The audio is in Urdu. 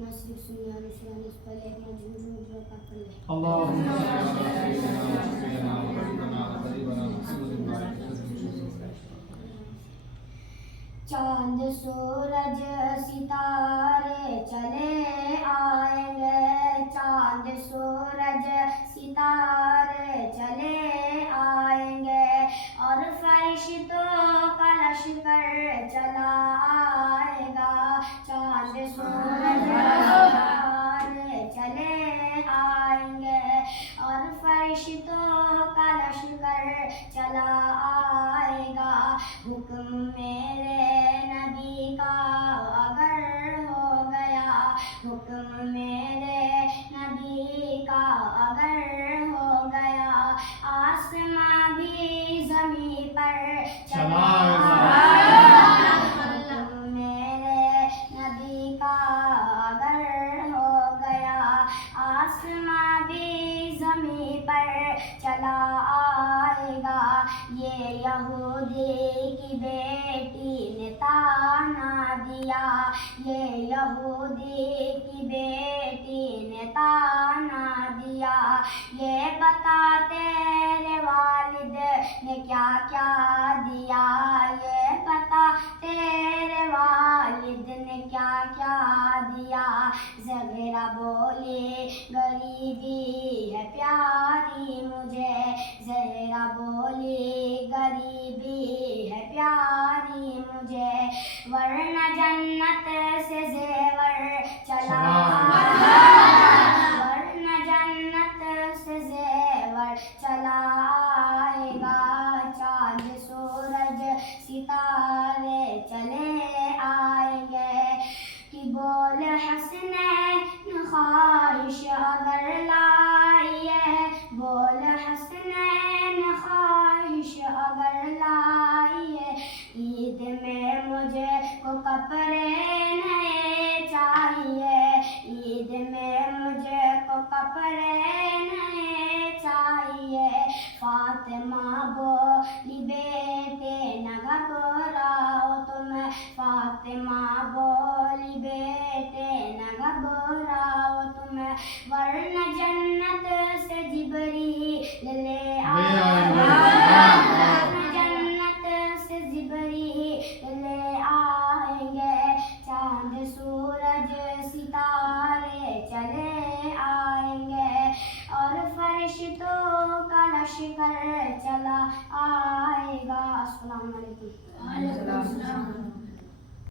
نہ صرف سننے اور سنانے اس پر ایک مجموع جو کا پڑھ لے اللهم چاند سورج ستارے چلے آئیں گے چاند سورج ستارے چلے آئیں گے اور فرشتوں کا لشکر چلا آئے گا چاند سورج ستارے چلے آئیں گے اور فرشتوں کا لشکر چلا آئے گا حکم میرے نبی کا اگر ہو گیا حکم میرے نبی کا اگر ہو گیا آسماں بھی زمین پر چلا حکم میرے نبی کا اگر ہو گیا آسماں بھی زمین پر چلا آئے گا یہ یہودی کی بیٹی نے تانا دیا یہ یہودی کی بیٹی نے تانا دیا یہ بتا تیرے والد نے کیا کیا دیا یہ بتا تیرے والد نے کیا کیا دیا زہرا بولی غریبی ہے پیاری مجھے زہرا بولی غریبی ہے پیاری مجھے ورنہ جنت سے زیور چلا ورنہ جنت سے زیور چلا آئے گا چاند سورج ستارے چلے آئیں گے کہ بول حسنین خواہش اگر لائیے بول حسنین خواہش اگر لائیے عید میں مجھے کو کپڑے نئے چاہیے عید میں مجھے کو کپڑے